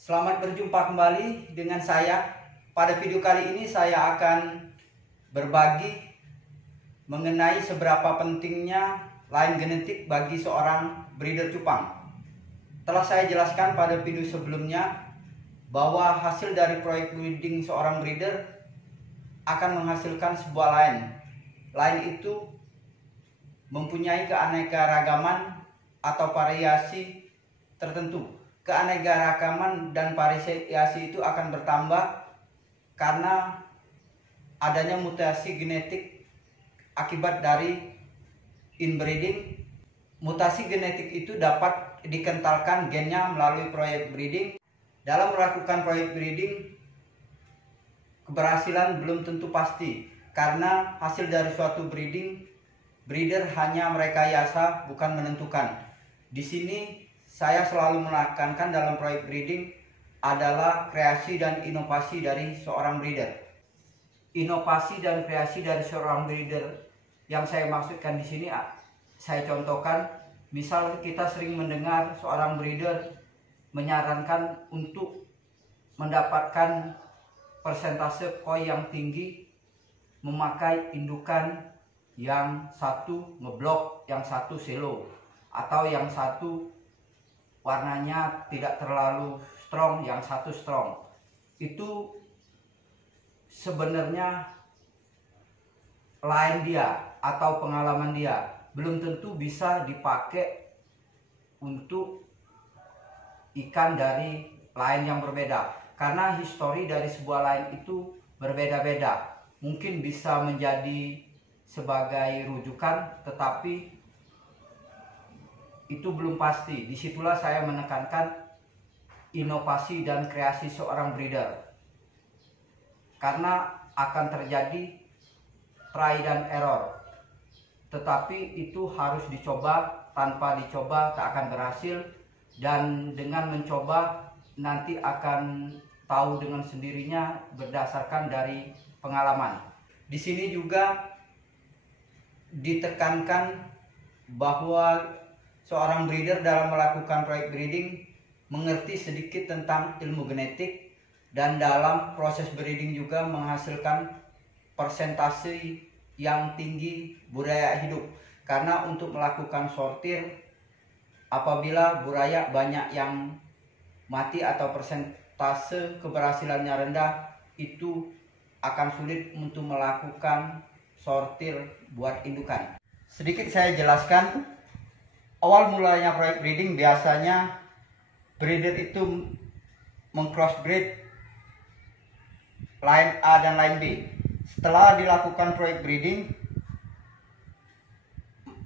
Selamat berjumpa kembali dengan saya. Pada video kali ini saya akan berbagi mengenai seberapa pentingnya line genetik bagi seorang breeder cupang. Telah saya jelaskan pada video sebelumnya bahwa hasil dari proyek breeding seorang breeder akan menghasilkan sebuah line. Line itu mempunyai keanekaragaman atau variasi tertentu. Keanekaragaman dan variasi itu akan bertambah karena adanya mutasi genetik akibat dari inbreeding. Mutasi genetik itu dapat dikentalkan gennya melalui proyek breeding. Dalam melakukan proyek breeding, keberhasilan belum tentu pasti karena hasil dari suatu breeding, breeder hanya merekayasa bukan menentukan. Di sini saya selalu menekankan dalam proyek breeding adalah kreasi dan inovasi dari seorang breeder. Inovasi dan kreasi dari seorang breeder yang saya maksudkan di sini saya contohkan, misal kita sering mendengar seorang breeder menyarankan untuk mendapatkan persentase koi yang tinggi memakai indukan yang satu ngeblok, yang satu selo, atau yang satu warnanya tidak terlalu strong, yang satu strong. Itu sebenarnya line dia atau pengalaman dia belum tentu bisa dipakai untuk ikan dari line yang berbeda, karena histori dari sebuah line itu berbeda-beda. Mungkin bisa menjadi sebagai rujukan, tetapi itu belum pasti. Disitulah saya menekankan inovasi dan kreasi seorang breeder, karena akan terjadi try dan error, tetapi itu harus dicoba. Tanpa dicoba tak akan berhasil, dan dengan mencoba nanti akan tahu dengan sendirinya berdasarkan dari pengalaman. Di sini juga ditekankan bahwa seorang breeder dalam melakukan proyek breeding mengerti sedikit tentang ilmu genetik, dan dalam proses breeding juga menghasilkan persentase yang tinggi budaya hidup. Karena untuk melakukan sortir, apabila budaya banyak yang mati atau persentase keberhasilannya rendah, itu akan sulit untuk melakukan sortir buat indukan. Sedikit saya jelaskan. Awal mulanya proyek breeding biasanya breeder itu mengcrossbreed line A dan line B. Setelah dilakukan proyek breeding,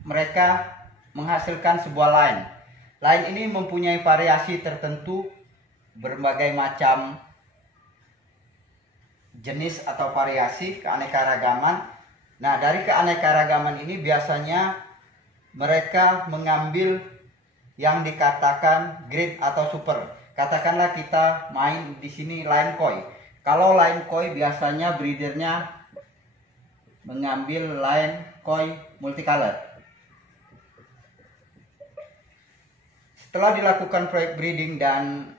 mereka menghasilkan sebuah line. Line ini mempunyai variasi tertentu, berbagai macam jenis atau variasi, keanekaragaman. Nah, dari keanekaragaman ini biasanya mereka mengambil yang dikatakan grade atau super. Katakanlah kita main di sini line koi. Kalau line koi biasanya breedernya mengambil line koi multicolor. Setelah dilakukan proyek breeding dan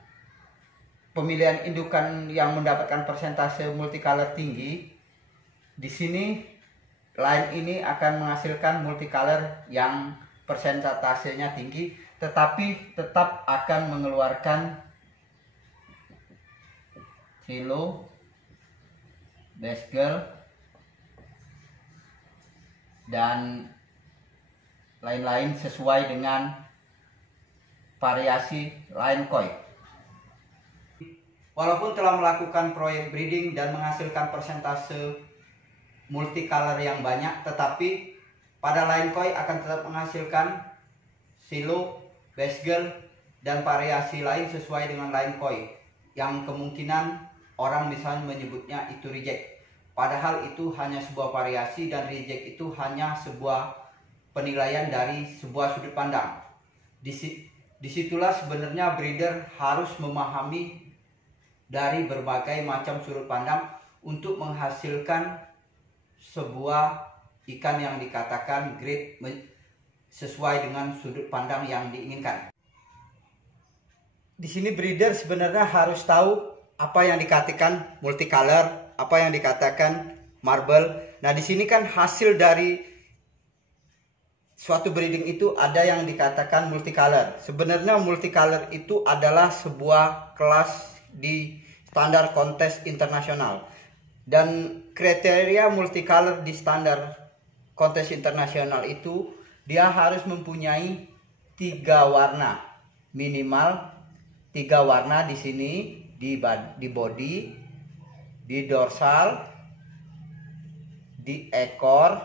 pemilihan indukan yang mendapatkan persentase multicolor tinggi, di sini line ini akan menghasilkan multicolor yang persentasenya tinggi, tetapi tetap akan mengeluarkan silo, basgirl, dan lain-lain sesuai dengan variasi line koi. Walaupun telah melakukan proyek breeding dan menghasilkan persentase multicolor yang banyak, tetapi pada line koi akan tetap menghasilkan silo, basgirl, dan variasi lain sesuai dengan line koi, yang kemungkinan orang misalnya menyebutnya itu reject. Padahal itu hanya sebuah variasi, dan reject itu hanya sebuah penilaian dari sebuah sudut pandang. Disitulah sebenarnya breeder harus memahami dari berbagai macam sudut pandang untuk menghasilkan sebuah ikan yang dikatakan grade sesuai dengan sudut pandang yang diinginkan. di sini breeder sebenarnya harus tahu apa yang dikatakan multicolor, apa yang dikatakan marble. Nah, di sini kan hasil dari suatu breeding itu ada yang dikatakan multicolor. Sebenarnya multicolor itu adalah sebuah kelas di standar kontes internasional. Dan kriteria multicolor di standar kontes internasional itu dia harus mempunyai 3 warna, minimal 3 warna di sini, di body, di dorsal, di ekor,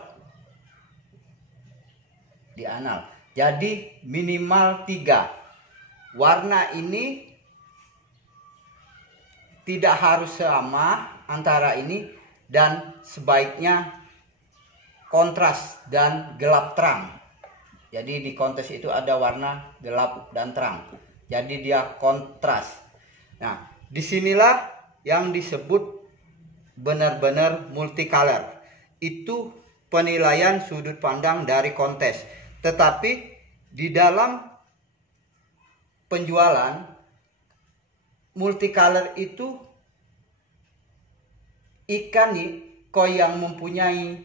di anal. Jadi minimal 3 warna ini tidak harus sama antara ini, dan sebaiknya kontras dan gelap terang. Jadi di kontes itu ada warna gelap dan terang. Jadi dia kontras. Nah, disinilah yang disebut benar-benar multicolor. Itu penilaian sudut pandang dari kontes. Tetapi di dalam penjualan multicolor itu ikan koi yang mempunyai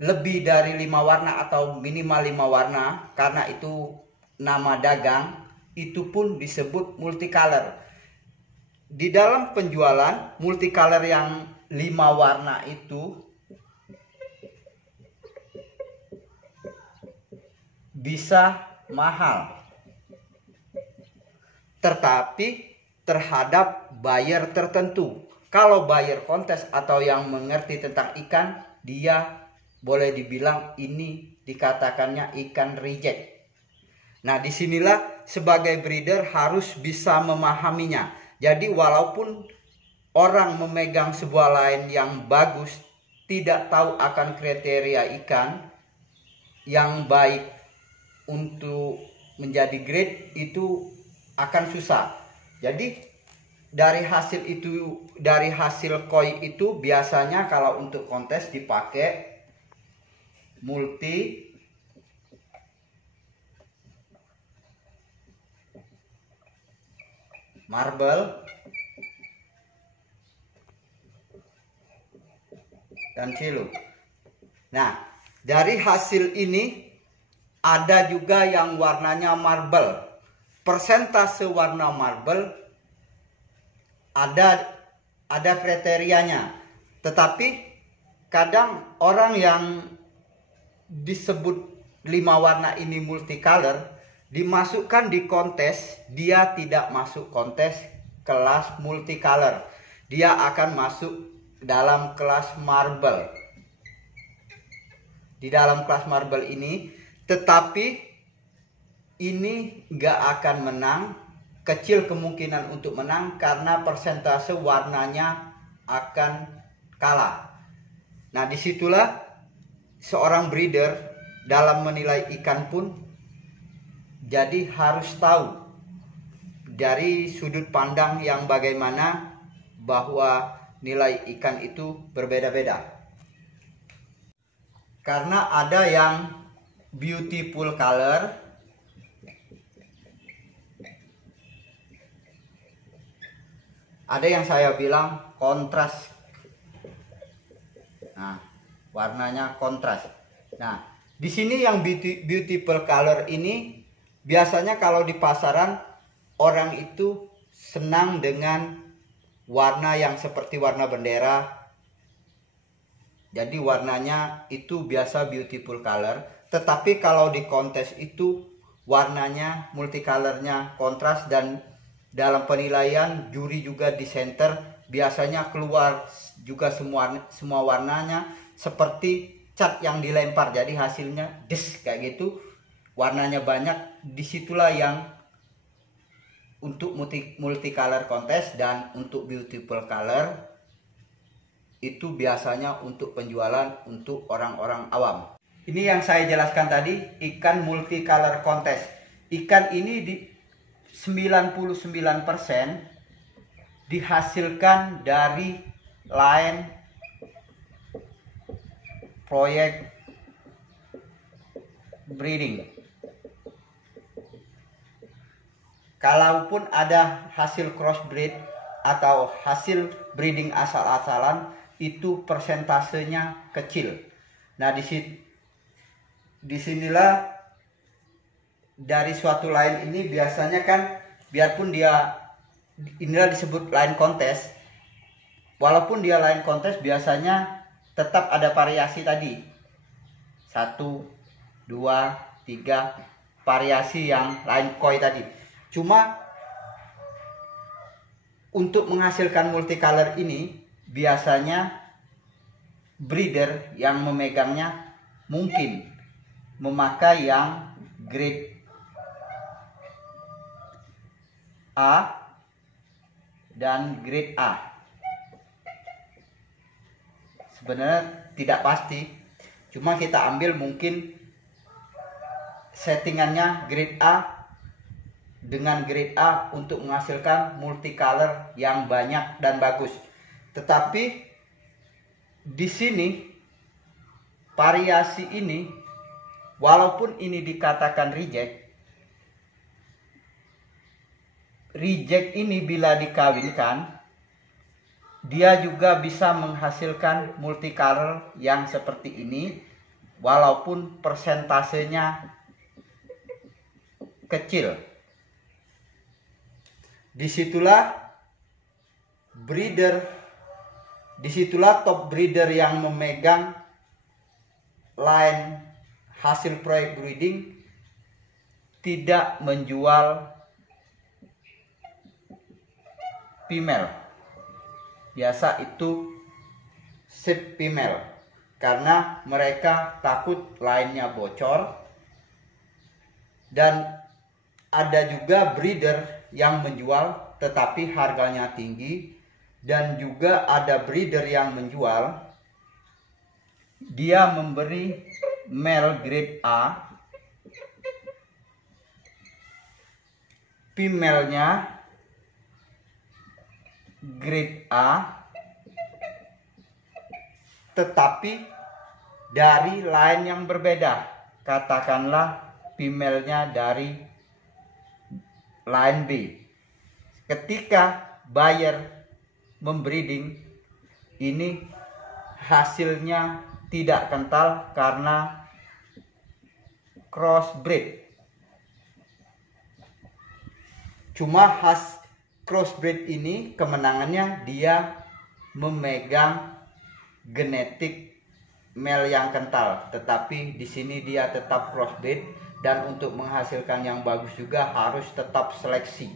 lebih dari 5 warna atau minimal 5 warna, karena itu nama dagang, itu pun disebut multicolor. Di dalam penjualan multicolor yang 5 warna itu bisa mahal, tetapi terhadap buyer tertentu. Kalau buyer kontes atau yang mengerti tentang ikan, dia boleh dibilang ini dikatakannya ikan reject. Nah, disinilah sebagai breeder harus bisa memahaminya. Jadi walaupun orang memegang sebuah line yang bagus, tidak tahu akan kriteria ikan yang baik untuk menjadi grade, itu akan susah. Jadi dari hasil koi itu biasanya kalau untuk kontes dipakai multi marble dan cilu. Nah, dari hasil ini ada juga yang warnanya marble. Persentase warna marble ada kriterianya. Tetapi kadang orang yang disebut 5 warna ini multicolor dimasukkan di kontes, dia tidak masuk kontes kelas multicolor. Dia akan masuk dalam kelas marble. Di dalam kelas marble ini, tetapi ini nggak akan menang. Kecil kemungkinan untuk menang karena persentase warnanya akan kalah. Nah, disitulah seorang breeder dalam menilai ikan pun jadi harus tahu dari sudut pandang yang bagaimana bahwa nilai ikan itu berbeda-beda. Karena ada yang beautiful color, ada yang saya bilang kontras. Nah, warnanya kontras. Nah, di sini yang beautiful color ini biasanya kalau di pasaran orang itu senang dengan warna yang seperti warna bendera. Jadi warnanya itu biasa beautiful color. Tetapi kalau di kontes itu warnanya multicolornya kontras, dan dalam penilaian juri juga di center biasanya keluar juga semua warnanya seperti cat yang dilempar. Jadi hasilnya kayak gitu, warnanya banyak. Disitulah yang untuk multicolor kontes dan untuk beautiful color itu biasanya untuk penjualan untuk orang-orang awam. Ini yang saya jelaskan tadi, ikan multicolor kontes. Ikan ini di 99% dihasilkan dari line proyek breeding. kalaupun ada hasil crossbreed atau hasil breeding asal-asalan, itu persentasenya kecil. Nah, disinilah dari suatu line ini biasanya kan, biarpun dia inilah disebut line kontes, walaupun dia line kontes biasanya tetap ada variasi tadi, 1, 2, 3 variasi yang line koi tadi. Cuma untuk menghasilkan multicolor ini biasanya breeder yang memegangnya mungkin memakai yang grade A dan grade A. Sebenarnya tidak pasti, cuma kita ambil mungkin settingannya grade A dengan grade A untuk menghasilkan multicolor yang banyak dan bagus. Tetapi di sini variasi ini, walaupun ini dikatakan reject ini bila dikawinkan, dia juga bisa menghasilkan multicolor yang seperti ini, walaupun persentasenya kecil. Disitulah top breeder yang memegang line hasil proyek breeding tidak menjual female. Biasa itu seed female, karena mereka takut line-nya bocor. Dan ada juga breeder yang menjual tetapi harganya tinggi, dan juga ada breeder yang menjual, dia memberi male grade A, female-nya grade A, tetapi dari line yang berbeda. Katakanlah female-nya dari line B. Ketika buyer membreeding, ini hasilnya tidak kental karena crossbreed. Cuma crossbreed ini kemenangannya dia memegang genetik male yang kental, tetapi di sini dia tetap crossbreed, dan untuk menghasilkan yang bagus juga harus tetap seleksi.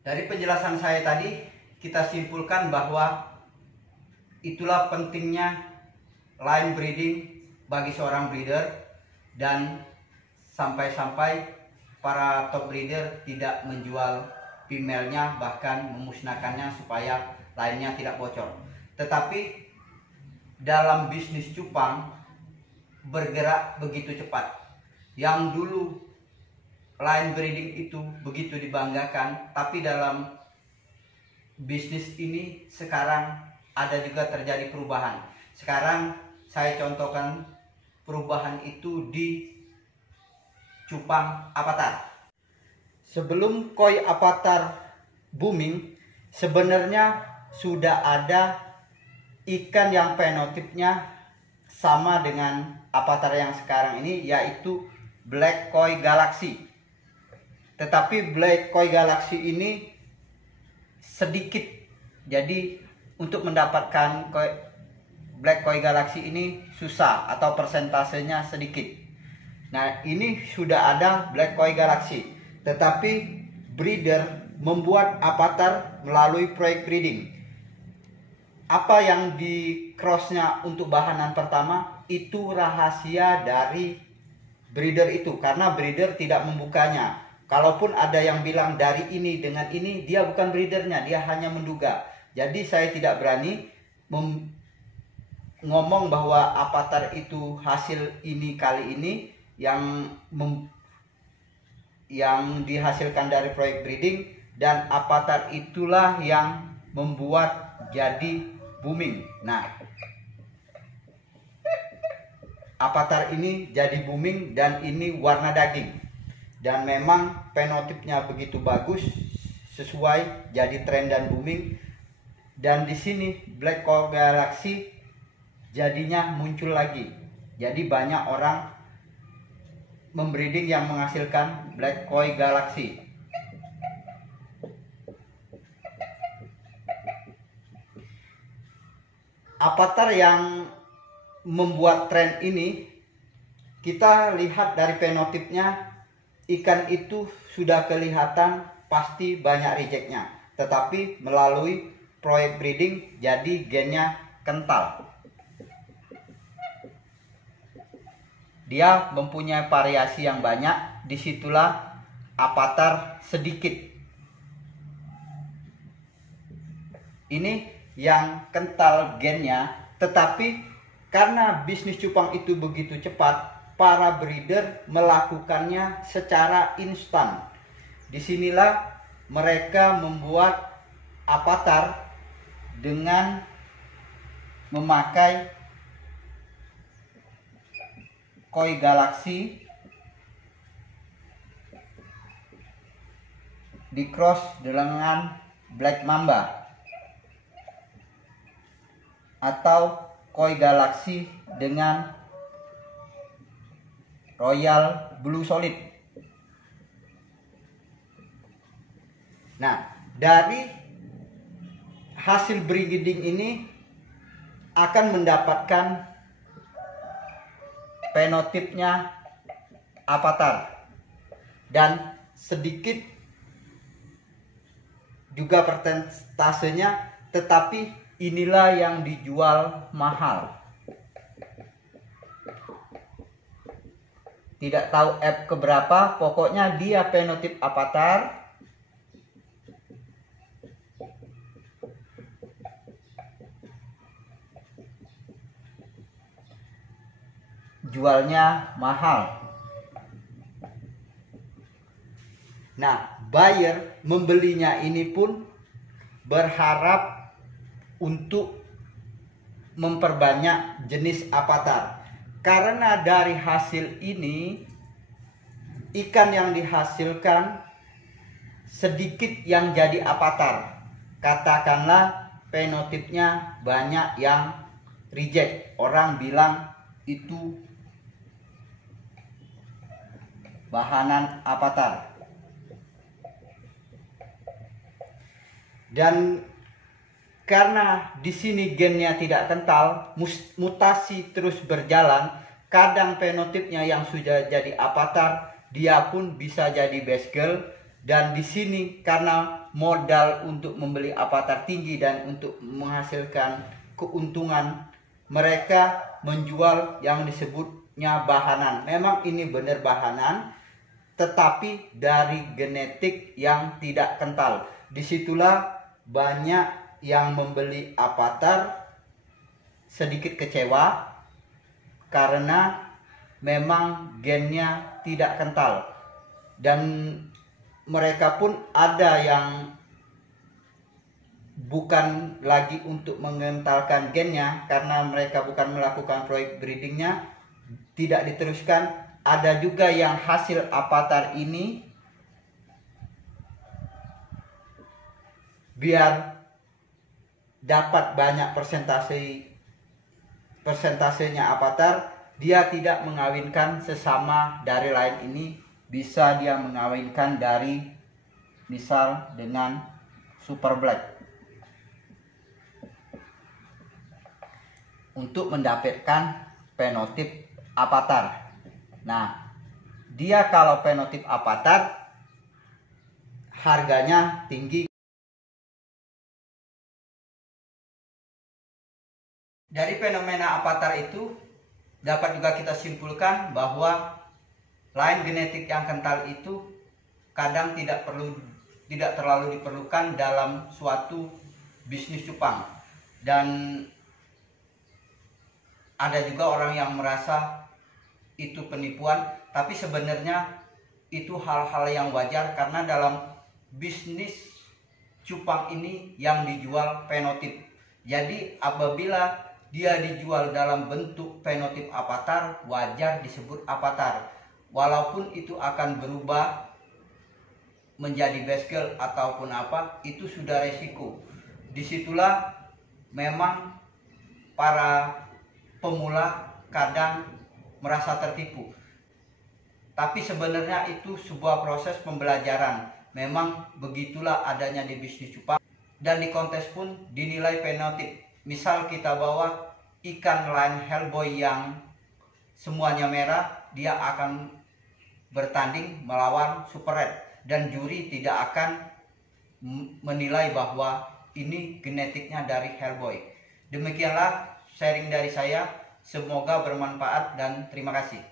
Dari penjelasan saya tadi, kita simpulkan bahwa itulah pentingnya line breeding bagi seorang breeder, dan sampai-sampai para top breeder tidak menjual female-nya, bahkan memusnahkannya supaya line-nya tidak bocor. Tetapi dalam bisnis cupang bergerak begitu cepat. Yang dulu line breeding itu begitu dibanggakan, tapi dalam bisnis ini sekarang ada juga terjadi perubahan. Sekarang saya contohkan perubahan itu di cupang avatar. Sebelum koi avatar booming, sebenarnya sudah ada ikan yang fenotipnya sama dengan avatar yang sekarang ini, yaitu Black Koi Galaxy. Tetapi Black Koi Galaxy ini sedikit, jadi untuk mendapatkan Black Koi Galaxy ini susah atau persentasenya sedikit. Nah, ini sudah ada Black Koi Galaxy, tetapi breeder membuat avatar melalui proyek breeding. Apa yang di crossnya untuk bahanan pertama itu rahasia dari breeder itu, karena breeder tidak membukanya. Kalaupun ada yang bilang dari ini dengan ini, dia bukan breedernya, dia hanya menduga. Jadi saya tidak berani ngomong bahwa avatar itu hasil ini kali ini yang dihasilkan dari proyek breeding, dan avatar itulah yang membuat jadi booming. Nah, avatar ini jadi booming dan ini warna daging. dan memang fenotipnya begitu bagus, sesuai jadi tren dan booming. Dan di sini Black Koi Galaxy jadinya muncul lagi. Jadi banyak orang membreeding yang menghasilkan Black Koi Galaxy. Avatar yang membuat tren ini, kita lihat dari fenotipnya, ikan itu sudah kelihatan pasti banyak rejectnya. Tetapi melalui proyek breeding jadi gennya kental. Dia mempunyai variasi yang banyak, disitulah avatar sedikit. Ini yang kental gennya, tetapi karena bisnis cupang itu begitu cepat, para breeder melakukannya secara instan. Disinilah mereka membuat avatar dengan memakai Koi Galaxy di cross dengan Black Mamba atau Koi Galaxy dengan Royal Blue Solid. Nah, dari hasil breeding ini akan mendapatkan fenotipnya avatar dan sedikit juga persentasenya, tetapi inilah yang dijual mahal. Tidak tahu app keberapa, pokoknya dia fenotip avatar. Jualnya mahal. Nah, buyer membelinya ini pun berharap untuk memperbanyak jenis avatar. Karena dari hasil ini, ikan yang dihasilkan sedikit yang jadi avatar. Katakanlah fenotipnya banyak yang reject. Orang bilang itu bahanan avatar. Dan karena di sini gennya tidak kental, mutasi terus berjalan. Kadang fenotipnya yang sudah jadi avatar, dia pun bisa jadi best girl. Dan di sini karena modal untuk membeli avatar tinggi dan untuk menghasilkan keuntungan, mereka menjual yang disebutnya bahanan. Memang ini benar bahanan, tetapi dari genetik yang tidak kental. Disitulah banyak yang membeli avatar sedikit kecewa karena memang gennya tidak kental. Dan mereka pun ada yang bukan lagi untuk mengentalkan gennya karena mereka bukan melakukan proyek breedingnya, tidak diteruskan. Ada juga yang hasil avatar ini biar dapat banyak persentasenya avatar, dia tidak mengawinkan sesama dari lain ini. Bisa dia mengawinkan dari misal dengan Super Black untuk mendapatkan fenotip avatar. Nah, dia kalau fenotip avatar harganya tinggi. Dari fenomena avatar itu dapat juga kita simpulkan bahwa line genetik yang kental itu kadang tidak terlalu diperlukan dalam suatu bisnis cupang. Dan ada juga orang yang merasa itu penipuan, tapi sebenarnya itu hal-hal yang wajar karena dalam bisnis cupang ini yang dijual fenotip. Jadi apabila dia dijual dalam bentuk fenotip avatar, wajar disebut avatar. walaupun itu akan berubah menjadi best girl ataupun apa, itu sudah resiko. Disitulah memang para pemula kadang merasa tertipu. Tapi sebenarnya itu sebuah proses pembelajaran. Memang begitulah adanya di bisnis cupang. Dan di kontes pun dinilai penotip. Misal kita bawa ikan line hellboy yang semuanya merah, dia akan bertanding melawan super red. Dan juri tidak akan menilai bahwa ini genetiknya dari hellboy. Demikianlah sharing dari saya. Semoga bermanfaat dan terima kasih.